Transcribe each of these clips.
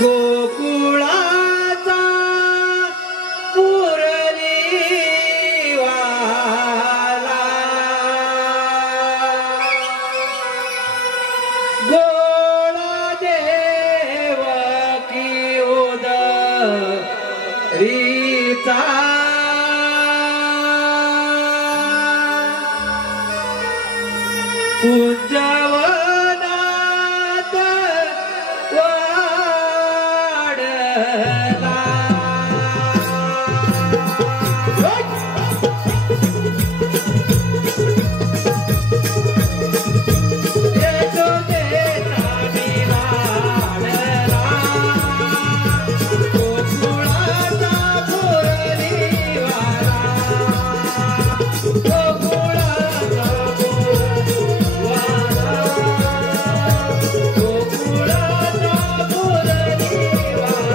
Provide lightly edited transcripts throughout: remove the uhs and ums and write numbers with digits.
गोकुळाचा पुरली वाला गोळ देवकी उदरीचा कुंजवनात वाढला यशोदेचा निवाडला गोकुळाचा पुरलीवाला गोकुळाचा गोकुळाचा मुरली वाला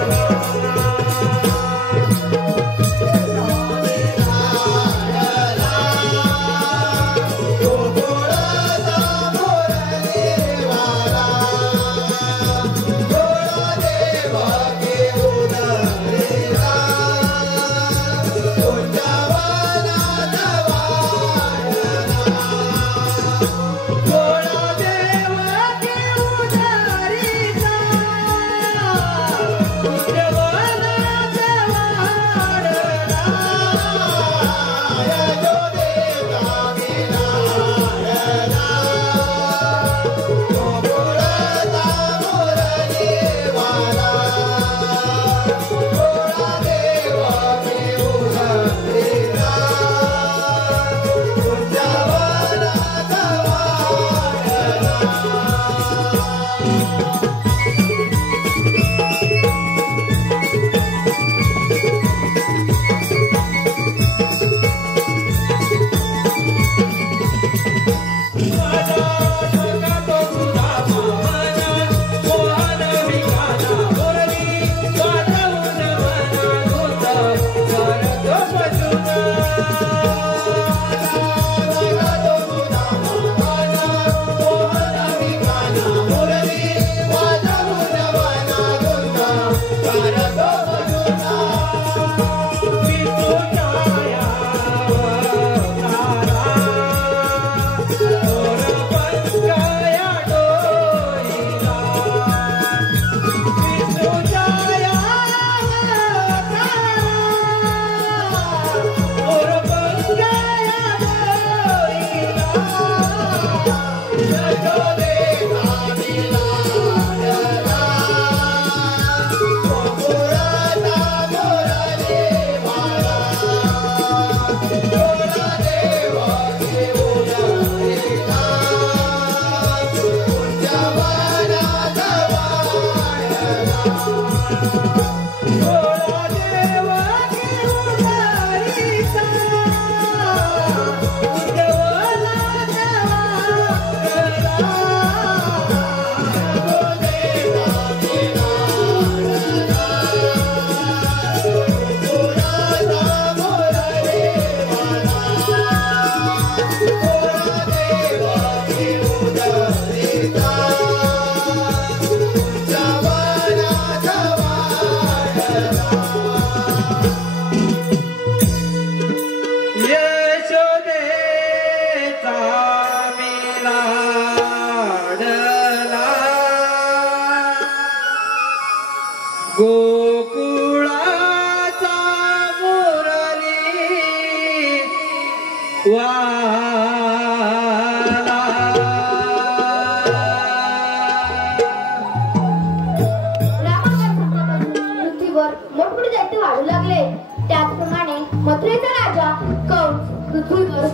पृथ्वीवर मोठमोठे दैत्य वाढू लागले. त्याचप्रमाणे मथुरेचा राजा कंस पृथ्वीवर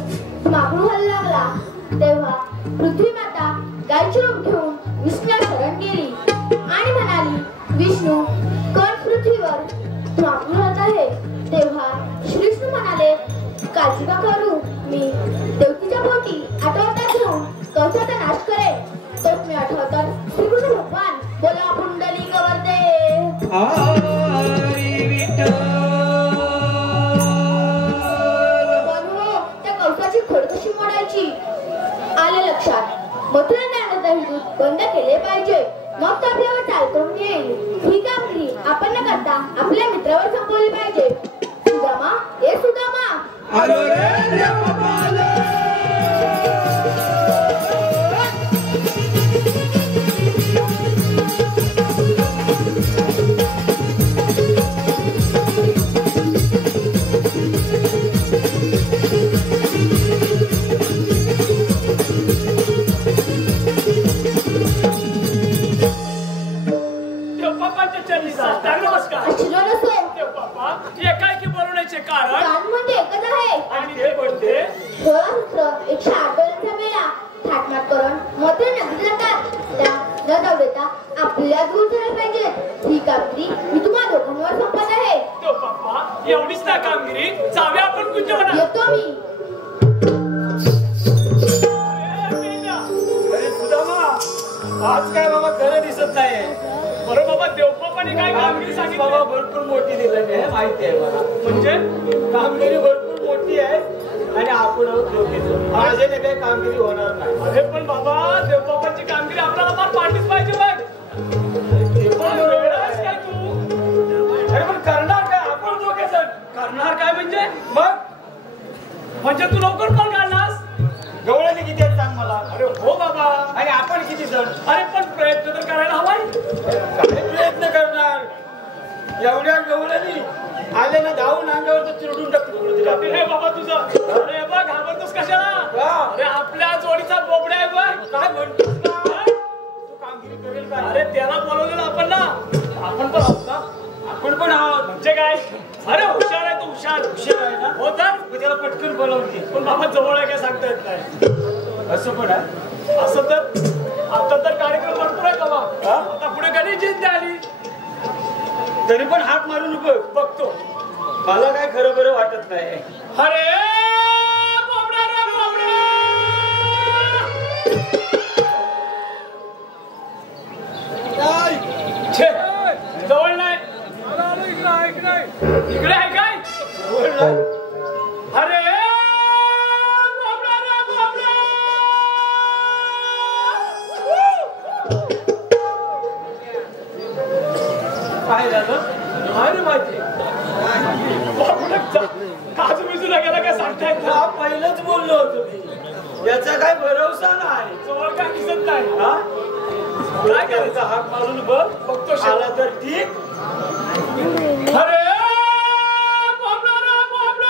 मागणू व्हायला लागला. तेव्हा पृथ्वी माता गायीचे रूप घेऊन विष्णूला शरण गेली आणि म्हणाली, विष्णू, कंस पृथ्वीवर मागणू राहत आहे. तेव्हा श्रीविष्णू म्हणाले, काळजी का करू, मी देवकीच्या पोटी आठवतात घेऊन कंसाचा नाश करेन. तोच मी आठवतात श्रीकृष्ण भगवान बोला पुंडलिक वरदे. हरी विठ्ठल. त्या कंसाची मथुरा ज्ञानाचा दूध बंद केले पाहिजे. मग तो आपल्यावर चालकून येईल. ही कामगिरी आपण न करता आपल्या मित्रावर संपवली पाहिजे. सुदामा, ए सुदामा, आलो रे देवपाल. आपल्या दूर झाला पाहिजे. ही कामगिरी मी तुम्हाला दोघांवर सोपत आहे. एवढीच ना कामगिरी, जाऊया आपण कुंजवनात. येतो मी. अरे सुदामा, आज काय बाबा खरं दिसत नाही. बरं बाबा, देवबापाने काय कामगिरी सांगितली? बाबा भरपूर मोठी दिलेली आहे, माहिती आहे मला. म्हणजे कामगिरी भरपूर मोठी आहे आणि आपण माझ्याने काही कामगिरी होणार नाही. अरे पण बाबा, देवबापाची कामगिरी आपल्याला फार पाठीच पाहिजे बघ. काय तू? अरे पण करणार काय आपण दोघे जण? करणार काय म्हणजे? मग म्हणजे तू लवकर कोण काढलास? गवळणी किती आहेत सांग मला. अरे हो बाबा. आणि आपण किती जण? अरे पण प्रयत्न तर करायला हवाय. काय प्रयत्न करणार? एवढ्या गवळणी आले ना, धावून अंगावर तर चिरडून टाकतो. हे बाबा तुझं. अरे बघ, घाबरतोस कशाला? अरे आपल्या जोडीचा बोबड्या आहे बघ. काय म्हणतोस ना? तू कामगिरी करेल का? अरे त्याला बोलवलेलं आपण ना. आपण पण आहोत ना. आपण पण आहोत म्हणजे काय? अरे हुशार आहे तो, हुशार. हुशार आहे ना? हो तर त्याला पटकन बोलवते. पण बाबा जवळ आहे काय सांगता येत नाही. असं पण आहे. असं तर आता तर कार्यक्रम भरपूर आहे बाबा. आता पुढे गणेश जयंती आली. तरी पण हात मारून बघतो. मला काय खरं बरं वाटत नाही. अरे बाबडा रे बाबडा. जवळ नाही. इकडे आहे काय? अरे बाबडा रे बाबडा. काय झालं? अरे माहिती काजू बिजूला गेला काय सांगता येत ना. पहिलंच बोललो होतो मी, याचा काय भरोसा नाही. जवळ काय दिसत नाही. हा काय करायचं? हाक मारून बघतो. आला तर ठीक. अरे बाबडा रे बाबडा.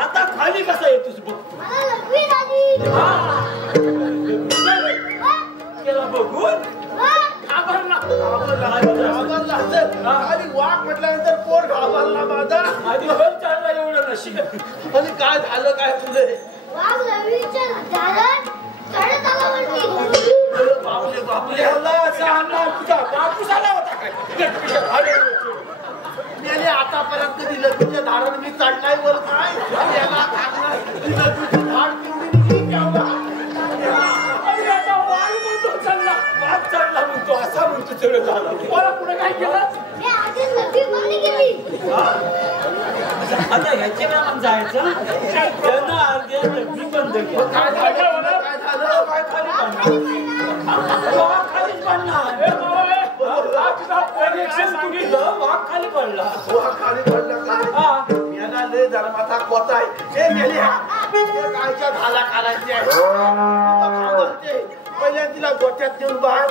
आता खाली कसं येतोस बघ केला बघून आणि वाघ म्हटल्यानंतर पोट घाबरला माझा आधी होत चालला एवढं नशीब आणि काय झालं काय तुझे बापले बापले कापूस आला होता काय याने आतापर्यंत कधी लग्नीच्या धारण मी चढलाय वर काय याला टाकलाय लग्नीची धाड चढला म्हणतो असा म्हणतो सगळं झालं मला पुढे काय केलं आता ह्याचे नाम जायचं त्यांना अर्ध्या नक्की बंद केलं काय झालं काय खाली खालीच बनणार ऍक्शन बघितलं वाघ खाली पडला. वाघ खाली पडला काय? याला लय धर्माचा कोता आहे. गायच्या झाला काढायचे पहिल्या तिला गोट्यात घेऊन बाहेर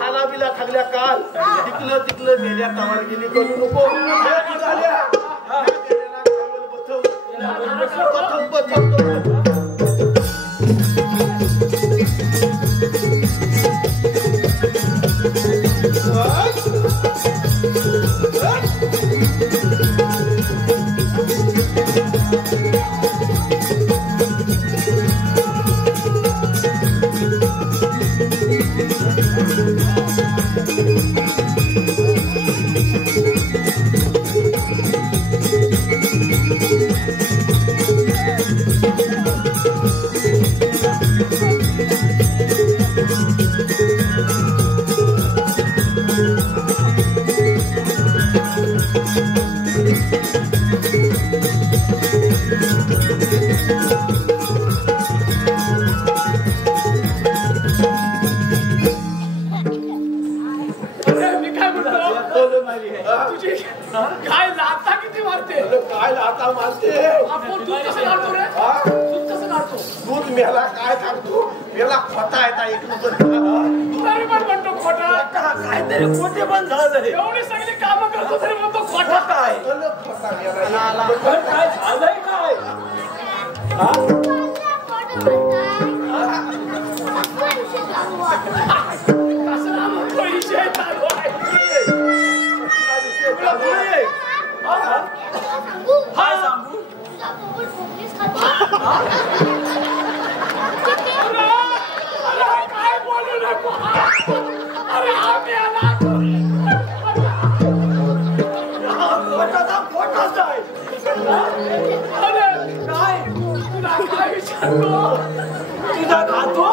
झाला बिला खाल्ल्या काल तिकलं तिकलं नेल्या तवालगिरी करू नको. काय लाथा किती मारते? काय लाथा मारते? आपण दूध कसं काढतो रे? दूध कसं काढतो? दूध मेला काय काढतो? मेला खोटा येता एक नंबर. तरी पण म्हणतो खोटा. काहीतरी खोटे पण झालं. एवढी सगळी कामं करतो तरी म्हणतो खोटा काय? खोटा मेला. काय झालंय काय? कसला म्हणतो विषय चालू आहे? काय सांगू? काय बोलू नको. अरे आम्ही आला खोटाच आहे. अरे काय तुला काय विचारतो? तुझा खातो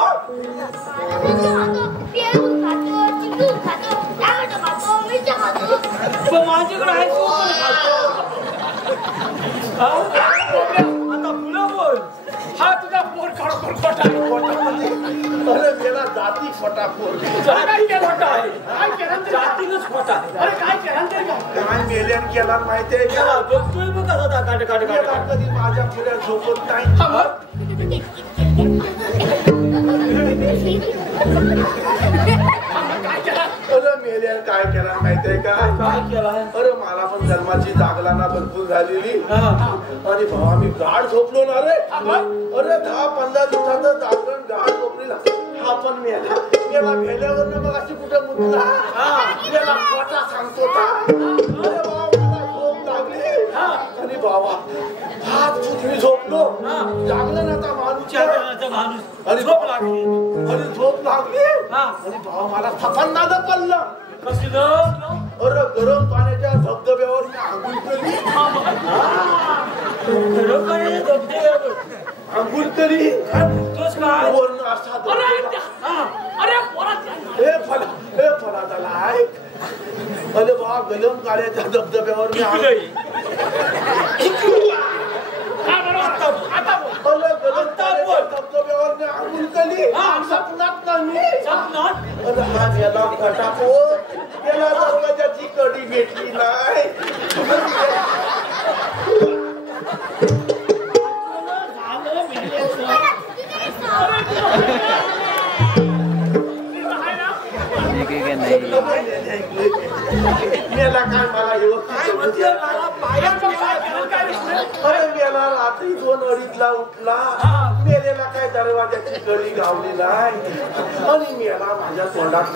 माझ्याकडे आहे तू पण खातो. आता पुन्हा बोल. हा तुझा पोर खरोखर खोटा आहे. अरे मेला जाती खोटा पोर. काय केलं खोटा आहे? काय केलं जातीनच खोटा आहे. अरे काय केलं तरी काय मेल्यान केला माहितीये का? बघतोय बघ आता काट कधी माझ्या पुढे झोपत नाही. अरे मेल्यान काय केला माहितीये का? काय केलं? अरे मला पण जन्माची जागला ना भरपूर झालेली आणि भाऊ आम्ही गाढ झोपलो ना रे. अरे 10-15 दिवसाचं जागरण गाढ झोपलेला. हा पण मेला मेल्यावर ना मग अशी कुठं मुकला मेला खोटा सांगतो का? अरे भाऊ मला झोप लागली आणि बाबा हात तुम्ही झोपलो जागलं ना माणूस अरे झोप लागली आणि भाऊ मला थपंदाज पडलं. अरे गरम पाण्याच्या धबधब्यावर मी आंघोळ केली. आंघोळ केली वरून असा फला झाला. अरे बा गरम पाण्याच्या धबधब्यावर मी धबधब्यावर मी आंघोळ केली. सपनात नाही याला फटाफट याला दरवाजाची कडी भेटली नाही. मेला काय मला अरे मेला रात्री 2-2:30ला उठला. मेलेला काय दरवाजाची कडी गावली नाही आणि मेला माझ्या तोंडात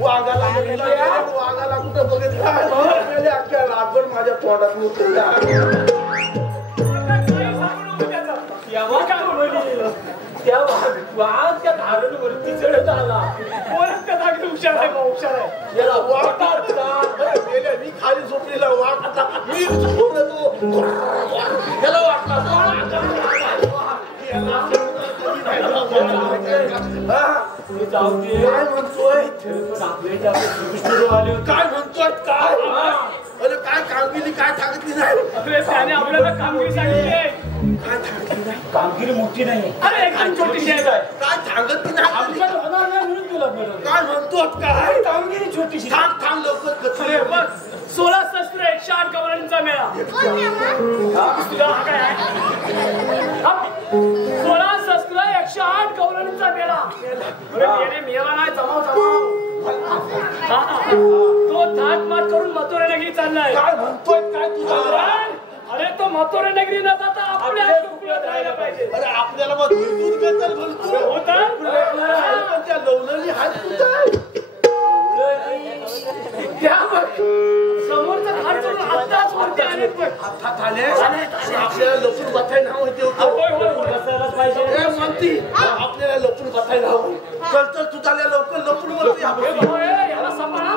वाघाला कुठं बघितला अख्ख्या रातभर माझ्या तोंडात मुतला. त्या वाघ त्या धारणवरती चढत आला. कोणच त्या जागी हुशार आहे हुशार आहे. याला वाघ मी खाली झोपलेला वाघ आता मी त्याला वाटला काय म्हणतोय काय म्हणतोय अरे त्याने आपल्याला कामगिरी सांगितली. कामगिरी मोठी नाही. अरे एकदम छोटीशी आहे. काय सांगत नाही आमच्यात होणार नाही म्हणून तुला बोलवलं. काय म्हणतो काय कामगिरी छोटीशी. थांब थांब लवकर अरे बघ 16 शस्त्र 108 गवळणींचा मेळा. तुला हा काय आहे? 16 शस्त्र 108 गवळणींचा मेळा. अरे मेरे मेळा नाही जमाव जमाव. तो थाट माट करून मथुरा नगरी चाललाय. काय म्हणतोय काय तुझा अरे तो मथुरा नगरी न जाता आपल्या टुकड्यात राहायला पाहिजे. अरे आपल्याला मग दूध घेतात म्हणतो होता त्या लवणली हात कुठं समोरचा हात सोडून आत्ताच वरती आले. हातात आले आपल्याला लपून बसायला नाव होते बसायलाच पाहिजे. म्हणती आपल्याला लपून बसायला हवं. चल चल तू झाल्या लवकर लपून बसली याला सांभाळा.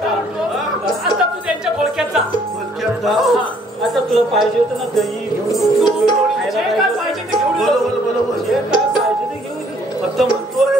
आता तू त्यांच्या खोळक्यात जा. आता तुला पाहिजे होतं ना दही घेऊन काय पाहिजे ते घेऊन जे काय पाहिजे ते घेऊन आता म्हणतोय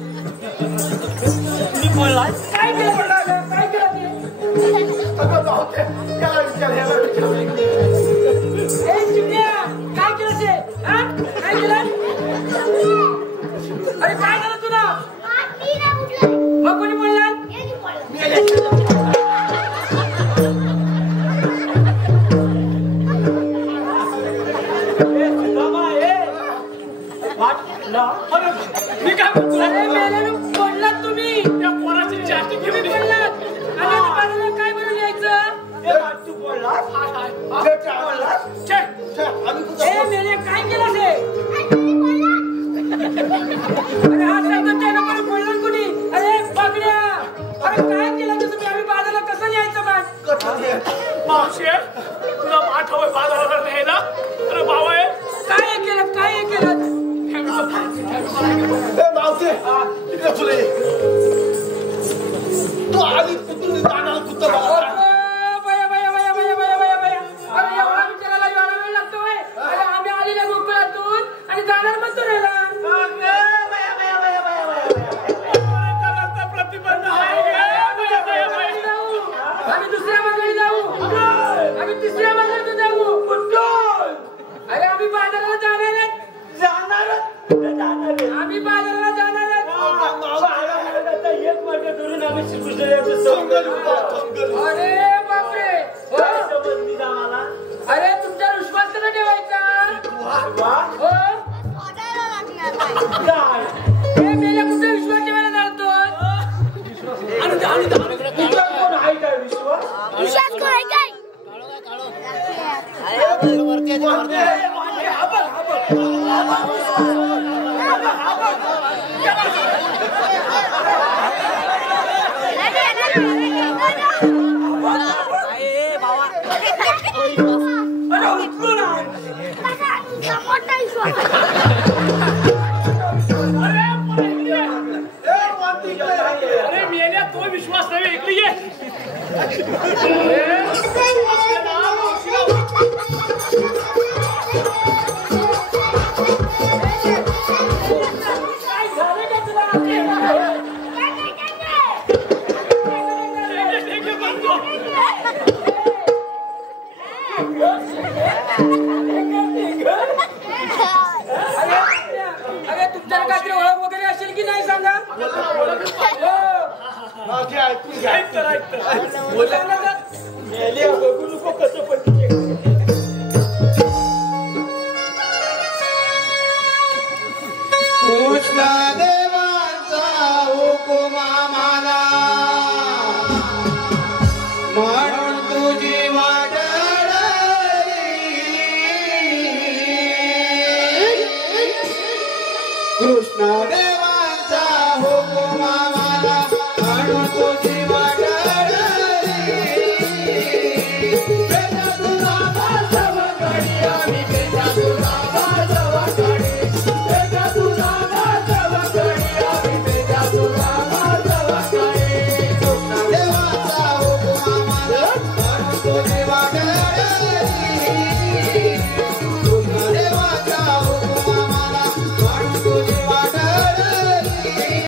मी बोलला काय केलं पडला काय केलं ते अगं भावते त्याला विचार ह्याला विचार ए चिमण्या काय केलं ते हा काय केलं अरे काय झालं तुला मग कोणी बोलला मी काय बोलतो अरे मेल्यानं बोललात तुम्ही त्या पोराची चाटी घेऊन बोललात आणि आता बाजूला काय म्हणून यायचं तू बोलला ए मेले काय केलं ते अरे हा सांगतो त्यानं पण बोललं कोणी अरे बागड्या अरे काय केलं तुम्ही आम्ही बाजारला कसं न्यायचं मग मावशे तुला पाठवय बाजारावर न्यायला अरे बाबा काय केलं काय केलं मावते तिकडे तुला तू आली कुठून जाणार कुठं बया बया बया बया बया बया बया अरे एवढा विचारायला एवढा वेळ लागतोय अरे आम्ही आलेल्या गोकुळातून आणि जाणार मथुरेला प्रतिबंध आम्ही दुसऱ्या मार्गाने जाऊ आम्ही तिसऱ्या मार्गाने जाऊ अरे आम्ही बाजाराला जाणार आम्ही बाजाराला जाणार एक मार्ग धरून आम्ही श्रीकृष्ण अरे बापरे समजली आम्हाला अरे तुमचा विश्वास कसा ठेवायचा हो हे मेल्या कुठे विश्वास ठेवायला जातो कोण आहे काय विश्वास अरे मेल्या तो विश्वास नाही इकडे ये अरे तुमच्याला काहीतरी ओळख वगैरे असेल की नाही सांगा ऐकून घ्या